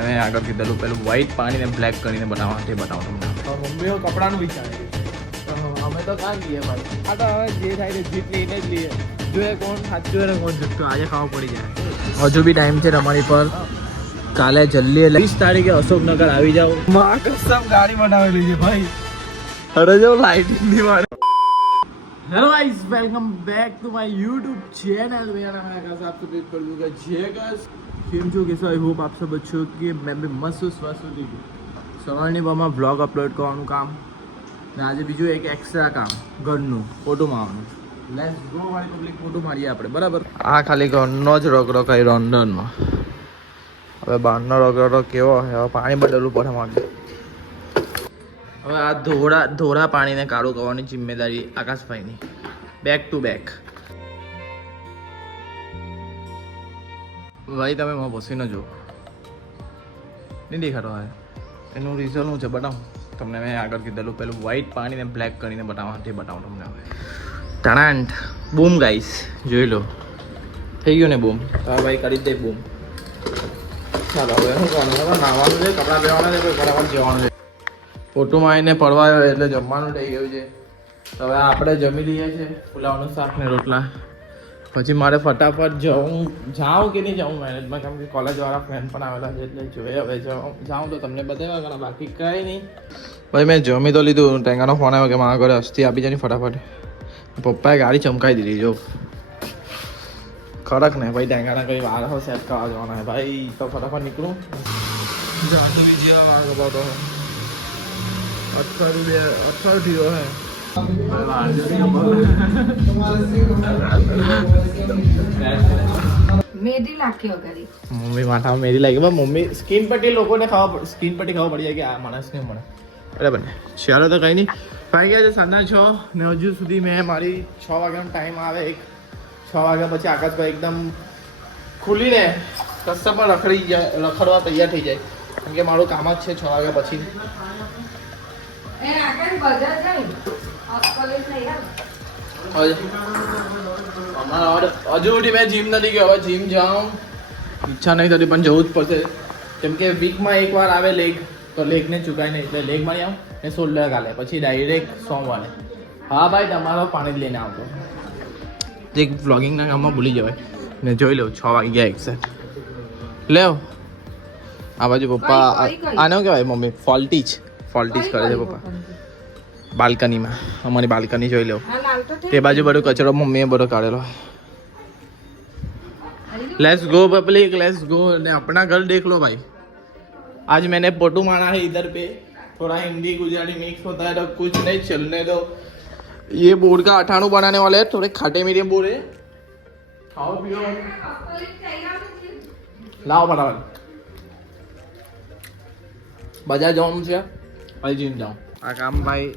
તમને મેં આગળ કીધેલું પેલું વ્હાઈટ પાણીને બ્લેક કરીને બનાવવા તે બતાવું તમને. મમ્મીઓ કપડાનું વિચારે અમે તો કાં ગઈએ ભાઈ. આ તો હવે જે થાય તે જીત લઈને જ લઈએ. જોઈએ કોણ સાચું અને કોણ જુઠ્ઠું આજે ખાવા પડી જાય. હજુ બી ટાઈમ છે તમારી પર. કાલે જલ્દી 20 તારીખે અશોકનગર આવી જાઓ. માં કસ્ટમ ગાડી બનાવેલી છે ભાઈ. અરે જો લાઇટિંગ ની મારે. Hello guys welcome back to my YouTube channel. मेरा नाम है आकाश. आप सब कर लूँगा जय आकाश. કેમ છો કે आई होप आप सब अच्छे हो कि मैं भी मस्त स्वस्थ હતી. સવારની બમાં વ્લોગ અપલોડ કરવાનું કામ ને આજે બીજું એક એક્સ્ટ્રા કામ ઘરનું ફોટો મારવાનું. લેટ્સ ગો વાળી પબ્લિક ફોટો મારીએ આપણે બરાબર. આ ખાલી ઘરનો જ રગડો કઈ લંડનમાં. હવે બહારનો રગડો કેવો હવે પાણી બદલવું પડે મારે. હવે આ ધોળા પાણીને કાળું કરવાની જિમ્મેદારી આકાશભાઈની. Back to back. ભાઈ તમે મારા પસીનો જો નહીં દેખાતો હોય એનું રીઝન શું છે બતાવું તમને. મેં આગળ કીધેલું પેલું વ્હાઈટ પાણીને બ્લેક કરીને બતાવવા તે બતાવું તમને. હવે ટણાંટ બૂમ ગાઈસ જોઈ લો. થઈ ગયું ને બૂમ. તો ભાઈ કરી દે બૂમ. ચાલો હવે શું કરવાનું હવે નાવાનું છે, કપડાં પહેરવાના છે, ફટાફટ જવાનું છે. ફોટોમાં આવીને પડવા આવ્યો એટલે જમવાનું થઈ ગયું છે. તો હવે આપણે જમી લઈએ છીએ પુલાવનું શાક ને રોટલા. પછી મારે ફટાફટ જાઉં કે નહીં જાઉં મેરેજમાં, કેમ કે કોલેજવાળા ફ્રેન્ડ પણ આવેલા છે એટલે જોઈએ હવે જાઉં તો તમને બતાવ્યા કરે. બાકી કંઈ નહીં ભાઈ. મેં જમી તો લીધું. ટેંગાનો ફોન આવ્યો કે મારા ઘરે અસ્થિ આપી જાય ફટાફટ. પપ્પાએ ગાડી ચમકાઈ દીધી જો ખડક ને ભાઈ. ટેંગાના કંઈ વાર હો સેટ કરવા જવાના હે ભાઈ. તો ફટાફટ નીકળું. જાદુ બીજી વાર કપાતો હે. 18 થયો હે. મેદી લાખી વગેરે મમ્મી માથામાં મેરી લાગી. પણ મમ્મી સ્કીન પટ્ટી લોકોને સ્કીન પટ્ટી ખબર પડી જાય કે આ માણસને મળે બરાબર ને. ચાલો તો કંઈ નહીં. ભાઈ ગયા છે સાંજના 6 ને હજુ સુધી મેં મારી 6 વાગ્યાનો ટાઈમ આવે. 6 વાગ્યા પછી આકાશભાઈ એકદમ ખુલીને કસ્ટમ પર રખડવા તૈયાર થઈ જાય. કેમ કે મારું કામ જ છે 6 વાગ્યા પછી. હજુ સુધી મેં જીમ નથી ગયો. હવે જીમ જાઉં ઈચ્છા નહીં થતી પણ જવું જ પડશે. કેમ કે વીકમાં એકવાર આવે લેગ, તો લેગને ચૂકાય નહીં એટલે લેગ મારી આવું ને શોલ્ડર કાલે પછી ડાયરેક્ટ સોમવારે. હા ભાઈ તમારો પાણી જ લઈને આવતો. જે વ્લોગિંગના કામમાં ભૂલી જવાય ને. જોઈ લઉં 6 વાગી ગયા એક્ઝેક્ટ. લેવ આ બાજુ પપ્પા આને કહેવાય મમ્મી ફોલ્ટી જ કરે છે પપ્પા બાલ્કનીમાં. અમારી બાલ્કની જોઈ લો. તે બાજુ બધો કચરો મમ્મીએ બધો કાઢેલો. Let's go public let's go. ने अपना घर देख लो भाई. आज मैंने फोटो मारा है इधर पे. थोड़ा हिंदी गुजराती मिक्स होता है तो कुछ नहीं चलने दो. ये बोर्ड का 98 बनाने वाले हैं. थोड़े खाटे मीठे बोर्ड है. खाओ पियो लाओ फटाफट. બજાર જવાનું છે ભાઈ. જીમ જાઉં. આ કામ ભાઈ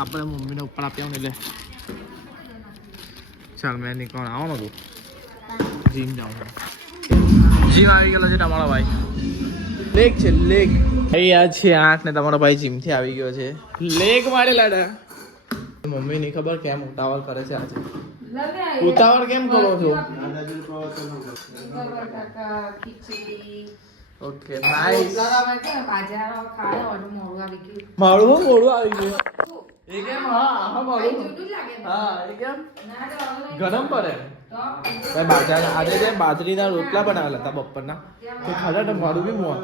આપણે મમ્મીને ઉપર આપી આવું એટલે ચાલ મેં નીકળ આવવાનો તું. જીમ જાઉં. જીમ આવી ગયેલો છે તમારો ભાઈ. લેગ છે લેગ. ભાઈ આ છે 8 ને તમારો ભાઈ જીમથી આવી ગયો છે. લેગ મારેલા હતા. મમ્મીની ખબર કેમ ઉતાવળ કરે છે આજે. ઉતાવળ કેમ કરો છો? Okay nice. મારું મોડું આવી ગયું. એ કેમ? હા મારું હા એ કેમ ગરમ પડે ભાઈ. બાજરા આજે જે બાજરીના રોટલા બનાવેલા હતા બપોરના તો ખાધા તો મારું બી મોં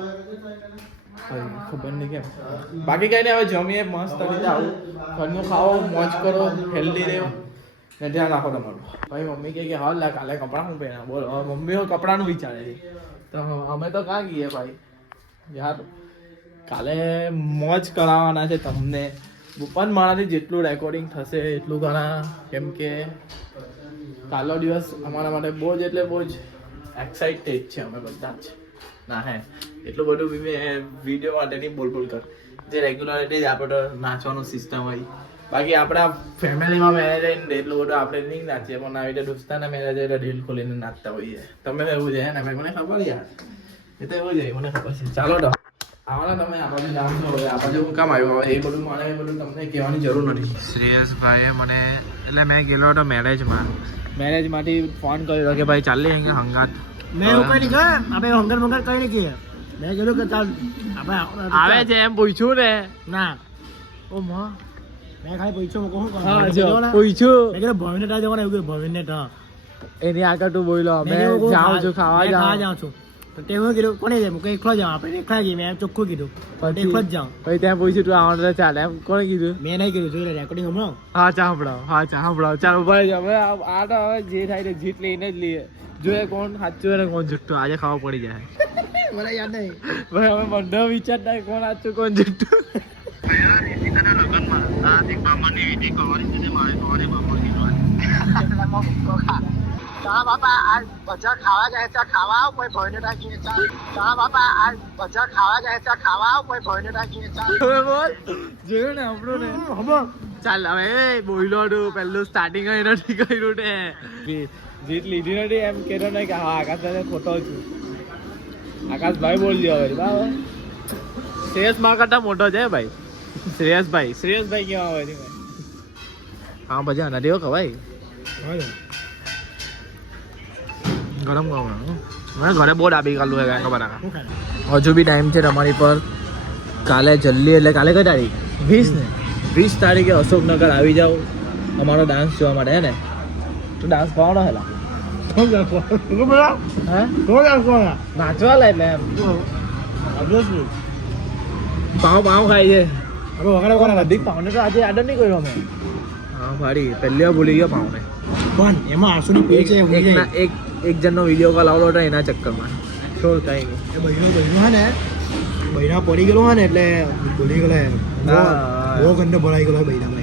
ખબર નહીં કેમ. બાકી કઈ નહીં હવે જમીએ મસ્ત રીતે આવું ઘરનું ખાઓ મોજ કરો હેલ્ધી રહો ને ધ્યાન રાખો તમારું. ભાઈ મમ્મી કહે કે હા લા કાલે કપડાં શું પહેર્યા બોલો. મમ્મીઓ કપડાનું વિચારે છે. તો અમે તો ક્યાં ગઈએ ભાઈ યાર. કાલે મોજ કરાવવાના છે તમને. પણ મારાથી જેટલું રેકોર્ડિંગ થશે એટલું ઘણા. કેમ કે કાલનો દિવસ અમારા માટે બહુ જ એટલે બહુ જ એક્સાઇટેડ છે અમે બધા જ. ના હે એટલું બધું બી મેં વિડીયો માટે નહીં બોલ કર. જે રેગ્યુલરિટી આપણે નાચવાનું સિસ્ટમ હોય. બાકી આપણા ફેમિલીમાં મેરેજ આવીને એટલું બધું આપણે નહીં નાચીએ પણ આવી રીતે દોસ્તાના મેરેજ એટલે દિલ ખોલીને નાચતા હોઈએ. તમે એવું છે ને ભાઈ મને ખબર યાર. એ તો એવું છે મને ખબર છે. ચાલો તો આવવાના તમે આ બાજુ જાણશો. હવે આ બાજુ હું કામ આવ્યો એ બધું મને એ બધું તમને કહેવાની જરૂર નથી. શ્રેયસભાઈએ મને એટલે મેં ગયેલો હતો મેરેજમાંથી ફોન કર્યો કે ભાઈ ચાલે અહીંયા હંગાત. મેં એવું કઈ નહીં કહે આપણે હંગર મંગર કઈ નહીં કહીએ. મેં કીધું કે ચાલ આપણે આવે છે એમ પૂછ્યું ને ના ઓ માં મેં ખાલી પૂછ્યું હું કહું હા જો પૂછ્યું મેં કીધું ભવિને ટા જવાના એવું કીધું ભવિને ટા એની આગળ તું બોલો મેં જાઉં છું ખાવા જાઉં છું તો તે હું કીધું કોને જાય હું એકલો જાઉં આપણે એકલા જઈએ મેં એમ ચોખ્ખું કીધું પણ એકલો જ જાઉં પછી ત્યાં પૂછ્યું તું આવવાનું તો ચાલે એમ કોણે કીધું મેં નહીં કીધું જોઈ રેકોર્ડિંગ હમણાં હા સાંભળાવો ચાલો ભાઈ હવે આ તો હવે જે થાય તે જીત લઈને જ લઈએ જોઈએ કોણ સાચું અને કોણ જુઠ્ઠું આજે ખાવા પડી જાય મને યાદ નહીં ભાઈ હવે મને વિચારતા કોણ સાચું કોણ જુઠ્ઠું ચા બાપા આ ભજા ખાવા જાય છે ખાવા આવ કોઈ ભયને રાખીએ ચા બાપા આ ભજા ખાવા જાય છે ખાવા આવ કોઈ ભયને રાખીએ બોલ જોયું ને આપણું ને ચાલ હવે બોઈલોડું પહેલું સ્ટાર્ટિંગ નથી કર્યું ને જીત લીધી નથી એમ કહેતો નહીં કે હા આકાશ તને ખોટો છું આકાશભાઈ બોલજો હવે બરાબર શ્રેયસ માં કરતા મોટો છે ભાઈ શ્રેયસભાઈ કેવા આવે છે હા ભજા નથી હો ખવાય ગરમ મેં ઘરે બહુ ડાબી કાઢલું છે ખબર હજુ બી ટાઈમ છે તમારી પર કાલે જલ્દી એટલે કાલે કઈ તારીખ 20 ને 20 તારીખે અશોકનગર આવી જાઓ અમારો ડાન્સ જોવા માટે હે ને તું ડાન્સ કરવાનો હેલા નાચવા લે એટલે એમ પાવ ખાય છે અધિક પાવને તો આજે આડર નહીં કર્યો અમે હા ભાડી પહેલી વાર ભૂલી ગયો પાવને પણ એમાં આસુની પેજ છે એક જણનો વિડીયો કોલ આવડો હતો એના ચક્કરમાં છોડ કઈ નહીં એ બહેનો હે ને બહેના પડી ગયેલો હે ને એટલે ભૂલી ગયેલો બહુ ગંદો ભરાઈ ગયેલો બહેનામાં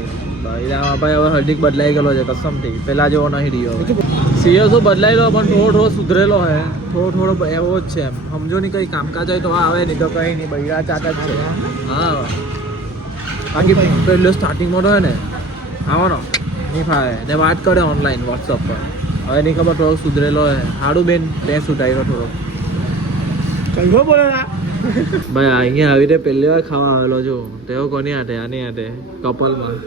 ભાઈ હવે હાર્દિક બદલાઈ ગયેલો છે કસમથી પેલા જેવો નહીં રહ્યો સીરિયસો બદલાઈ ગયો પણ થોડો સુધરેલો હે થોડો એવો જ છે એમ સમજો નહીં કઈ કામકાજ હોય તો આવે નહીં તો કઈ નહીં બૈરા ચાટ જ છે હા બાકી પેલો સ્ટાર્ટિંગમાં તો હે ને આવવાનો નહીં ફાવે ને વાત કરે ઓનલાઈન વોટ્સઅપ પર હવે નહીં ખબર થોડોક સુધરેલો હે હાડું બેન સુટાઈ ગયો થોડો કઈ બોલે ભાઈ અહીંયા આવી રીતે પહેલી વાર ખાવા આવેલો છો તેઓ કોની હાથે આની હાથે કપલમાં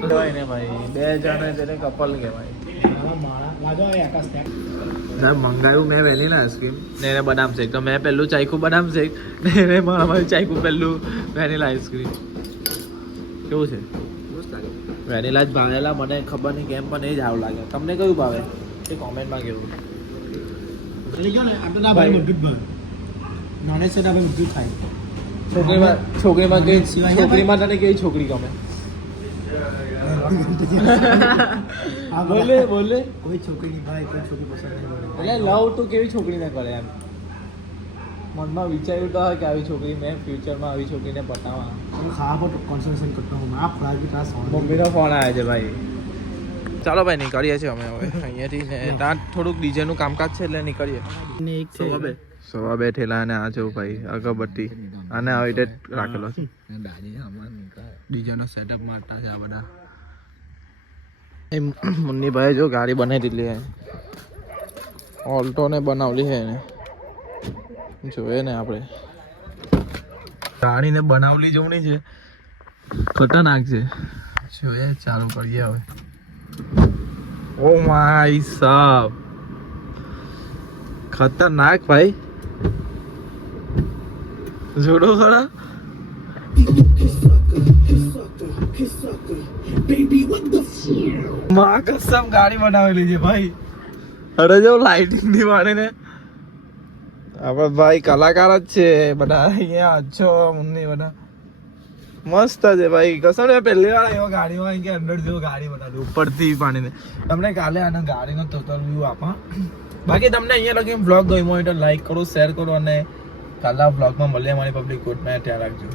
કહેવાય ને ભાઈ બે જણ તેને કપલ કહેવાય મંગાવ્યું મેં વેનીલા આઈસ્ક્રીમ ને એને બદામ શેક તો મેં પહેલું ચાખ્યું બદામ શેક ને એને મારા ચાખ્યું પહેલું વેનીલા આઈસ્ક્રીમ કેવું છે વેનીલા જ ભાવેલા મને ખબર નહીં કેમ પણ એ જ હાવ લાગે તમને કયું ભાવે એ કોમેન્ટમાં કેવું છોકરીમાં તને કેવી છોકરી ગમે બોલે કોઈ છોકરી નહીં ભાઈ કોઈ છોકરી પસંદ નહીં એટલે લવ તું કેવી છોકરીને કરે એમ મનમાં વિચાર્યું તો કે આવી છોકરી મેં ફ્યુચરમાં આવી છોકરીને પટાવા ખાવા પર કોન્સન્ટ્રેશન કરતો હું આ ફ્રાગી તાસ મમ્મીનો ફોન આવે છે ભાઈ ચાલો ભાઈ નીકળીએ છીએ અમે હવે અહીંયાથી ને ત્યાં થોડુંક ડીજેનું કામકાજ છે એટલે નીકળીએ સવા બે ઠેલા અને આ જો ભાઈ અગરબત્તી અને આવી રીતે રાખેલો છે ડીજેનો સેટઅપ મારતા છે આ બધા એ મુન્ની ભાઈ જો ગાડી બનાવી દીધી હે ઓલ્ટો ને બનાવલી હે એને જોઈએ ને આપણે ગાડીને બનાવલી જોવાની છે ખતરનાક છે જોઈએ ચાલુ કરીએ હવે ઓ માય સાબ ખતરનાક ભાઈ જોડો ખરા માં કસમ ગાડી બનાવેલી છે ભાઈ અરે જો લાઇટિંગ ની વાળીને આપણે ભાઈ કલાકાર જ છે બધા અહીંયા અચ્છો મુન્ની બધા મસ્ત છે ભાઈ કસમ ને પહેલી વાર એવો ગાડીમાં કે અંદર જેવો ગાડી બનાવી ઉપરથી પાણીને તમને કાલે આના ગાડીનો ટોટલ વ્યૂ આપા બાકી તમને અહીંયા લગી બ્લોગ ગમ્યો હોય તો લાઈક કરો શેર કરો અને કાલના બ્લોગમાં મળીએ મારી પબ્લિક કોર્ટમાં ત્યાં રાખજો